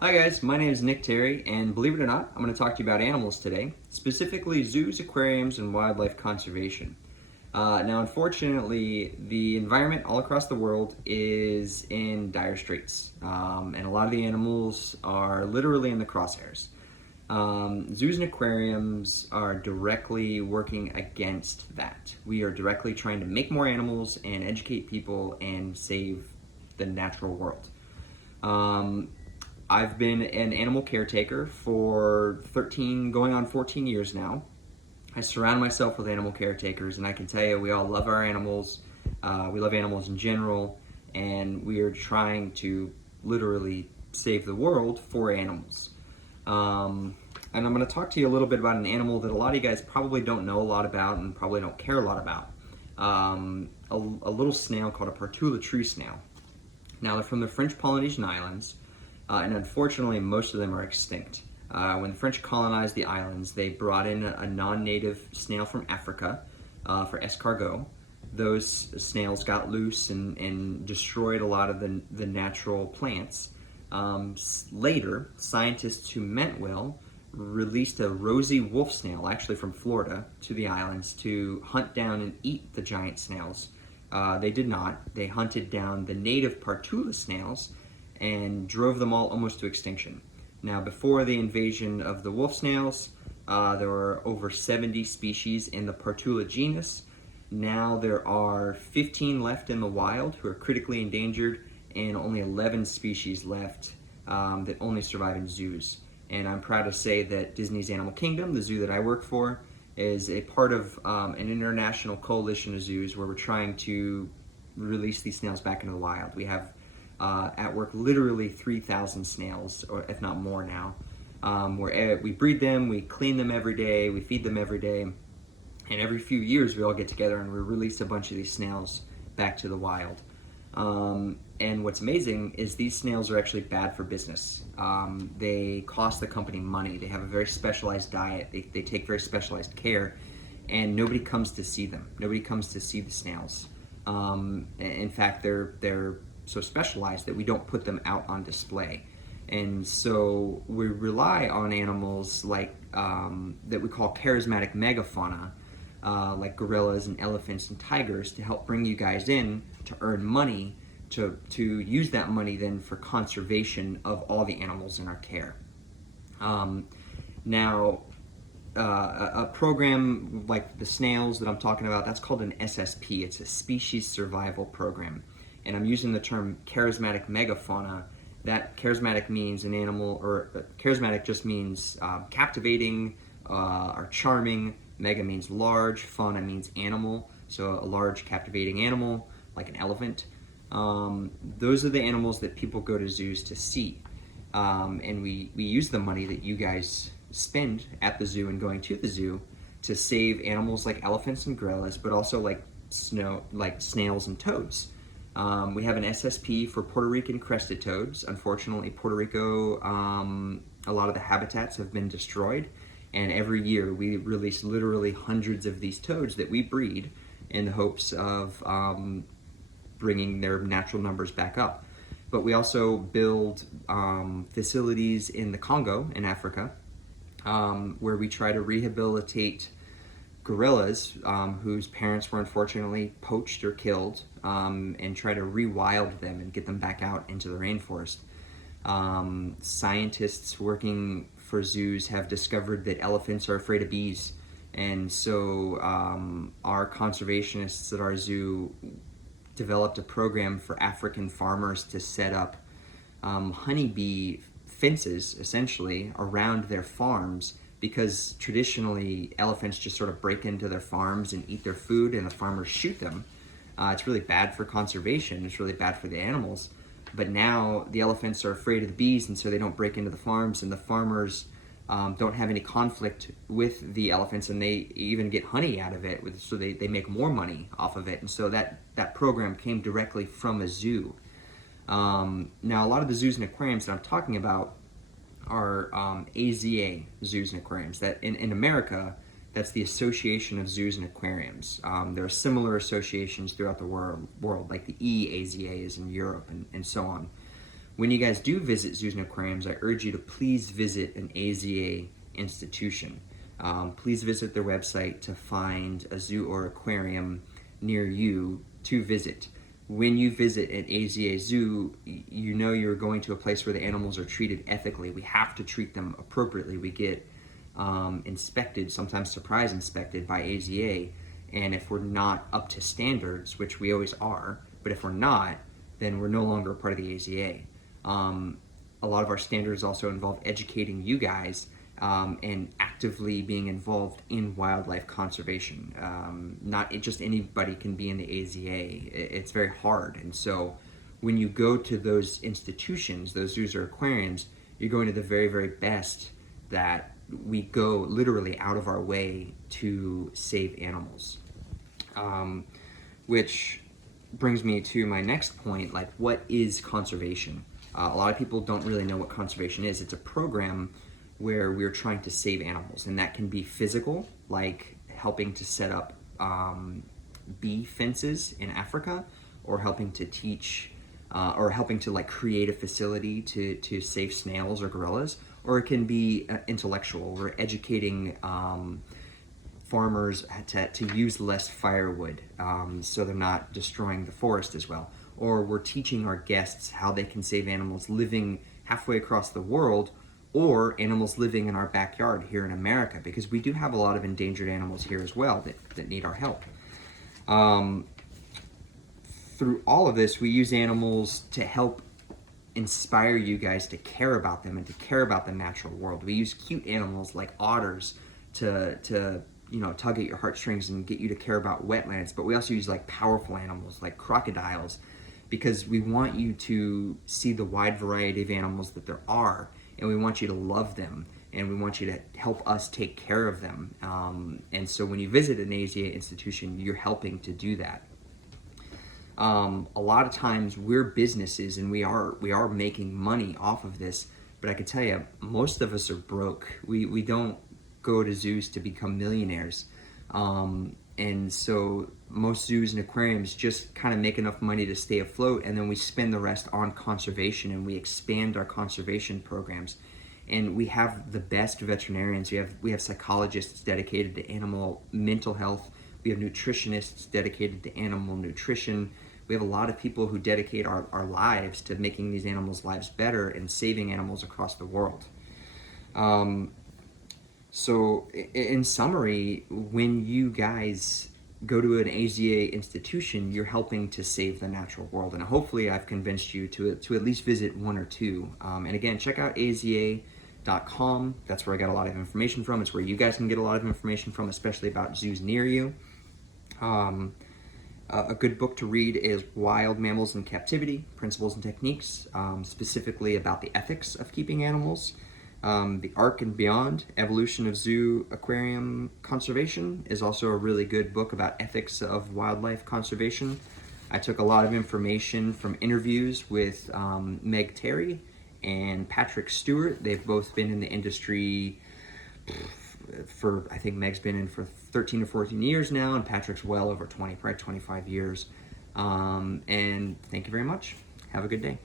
Hi guys, my name is Nick Terry, and believe it or not, I'm going to talk to you about animals today, specifically zoos, aquariums, and wildlife conservation. Now, unfortunately, the environment all across the world is in dire straits, and a lot of the animals are literally in the crosshairs. Zoos and aquariums are directly working against that. We are directly trying to make more animals and educate people and save the natural world. Um, I've been an animal caretaker for 13, going on 14 years now. I surround myself with animal caretakers, and I can tell you, we all love our animals. We love animals in general, and we are trying to literally save the world for animals. And I'm going to talk to you a little bit about an animal that a lot of you guys probably don't know a lot about and probably don't care a lot about. A little snail called a Partula tree snail. Now, they're from the French Polynesian Islands, and unfortunately, most of them are extinct. When the French colonized the islands, they brought in a non-native snail from Africa for escargot. Those snails got loose and destroyed a lot of the natural plants. Later, scientists who meant well released a rosy wolf snail, actually from Florida, to the islands to hunt down and eat the giant snails. They did not. They hunted down the native Partula snails and drove them all almost to extinction. Now, before the invasion of the wolf snails, there were over 70 species in the Partula genus. Now there are 15 left in the wild who are critically endangered, and only 11 species left that only survive in zoos. And I'm proud to say that Disney's Animal Kingdom, the zoo that I work for, is a part of an international coalition of zoos where we're trying to release these snails back into the wild. We have at work literally 3,000 snails, or if not more now. We breed them, we clean them every day, we feed them every day, and every few years we all get together and we release a bunch of these snails back to the wild. And what's amazing is these snails are actually bad for business. They cost the company money. They have a very specialized diet. They take very specialized care, and nobody comes to see them. Nobody comes to see the snails. In fact, they're so specialized that we don't put them out on display. And so we rely on animals like that we call charismatic megafauna, like gorillas and elephants and tigers, to help bring you guys in to earn money, to use that money then for conservation of all the animals in our care. Now, a program like the snails that I'm talking about, that's called an SSP. It's a species survival program. And I'm using the term charismatic megafauna. That charismatic means an animal, or charismatic just means captivating or charming. Mega means large, fauna means animal, so a large captivating animal like an elephant. Those are the animals that people go to zoos to see. And we use the money that you guys spend at the zoo and going to the zoo to save animals like elephants and gorillas, but also like snails and toads. We have an SSP for Puerto Rican crested toads. Unfortunately, Puerto Rico, a lot of the habitats have been destroyed, and every year we release literally hundreds of these toads that we breed in the hopes of bringing their natural numbers back up. But we also build facilities in the Congo in Africa where we try to rehabilitate gorillas whose parents were unfortunately poached or killed, and try to rewild them and get them back out into the rainforest. Scientists working for zoos have discovered that elephants are afraid of bees, and so our conservationists at our zoo developed a program for African farmers to set up honeybee fences, essentially, around their farms, because traditionally elephants just sort of break into their farms and eat their food, and the farmers shoot them. It's really bad for conservation. It's really bad for the animals. But now the elephants are afraid of the bees, and so they don't break into the farms, and the farmers don't have any conflict with the elephants, and they even get honey out of it, so they make more money off of it. And so that program came directly from a zoo. Now, a lot of the zoos and aquariums that I'm talking about are AZA zoos and aquariums. That in America, that's the Association of Zoos and Aquariums. There are similar associations throughout the world, like the EAZA is in Europe and so on. when you guys do visit zoos and aquariums, I urge you to please visit an AZA institution. Please visit their website to find a zoo or aquarium near you to visit. When you visit an AZA zoo, you know you're going to a place where the animals are treated ethically. We have to treat them appropriately. We get inspected, sometimes surprise inspected by AZA, and if we're not up to standards, which we always are, but if we're not, then we're no longer a part of the AZA. A lot of our standards also involve educating you guys and actively being involved in wildlife conservation. Not just anybody can be in the AZA. It's very hard. And so when you go to those institutions, those zoos or aquariums, you're going to the very, very best that we go literally out of our way to save animals. Which brings me to my next point, like, what is conservation? A lot of people don't really know what conservation is. It's a program where we're trying to save animals, and that can be physical, like helping to set up bee fences in Africa, or helping to teach, or helping to like create a facility to save snails or gorillas, or it can be intellectual. We're educating farmers to use less firewood so they're not destroying the forest as well. Or we're teaching our guests how they can save animals living halfway across the world, or animals living in our backyard here in America, because we do have a lot of endangered animals here as well that need our help. Through all of this, we use animals to help inspire you guys to care about them and to care about the natural world. We use cute animals like otters to tug at your heartstrings and get you to care about wetlands, but we also use like powerful animals like crocodiles, because we want you to see the wide variety of animals that there are, and we want you to love them, and we want you to help us take care of them. And so when you visit an AZA institution, you're helping to do that. A lot of times we're businesses and we are making money off of this, but I can tell you, most of us are broke. We don't go to zoos to become millionaires. And so most zoos and aquariums just kind of make enough money to stay afloat, and then we spend the rest on conservation, and we expand our conservation programs. And we have the best veterinarians. We have psychologists dedicated to animal mental health. We have nutritionists dedicated to animal nutrition. We have a lot of people who dedicate our lives to making these animals' lives better and saving animals across the world. So in summary, when you guys go to an AZA institution, you're helping to save the natural world. And hopefully I've convinced you to at least visit one or two. And again, check out AZA.com. That's where I got a lot of information from. It's where you guys can get a lot of information from, especially about zoos near you. A good book to read is Wild Mammals in Captivity, Principles and Techniques, specifically about the ethics of keeping animals. The Ark and Beyond, Evolution of Zoo Aquarium Conservation is also a really good book about ethics of wildlife conservation. I took a lot of information from interviews with Meg Terry and Patrick Stewart. They've both been in the industry I think Meg's been in for 13 or 14 years now, and Patrick's well over 20, probably 25 years. And thank you very much. Have a good day.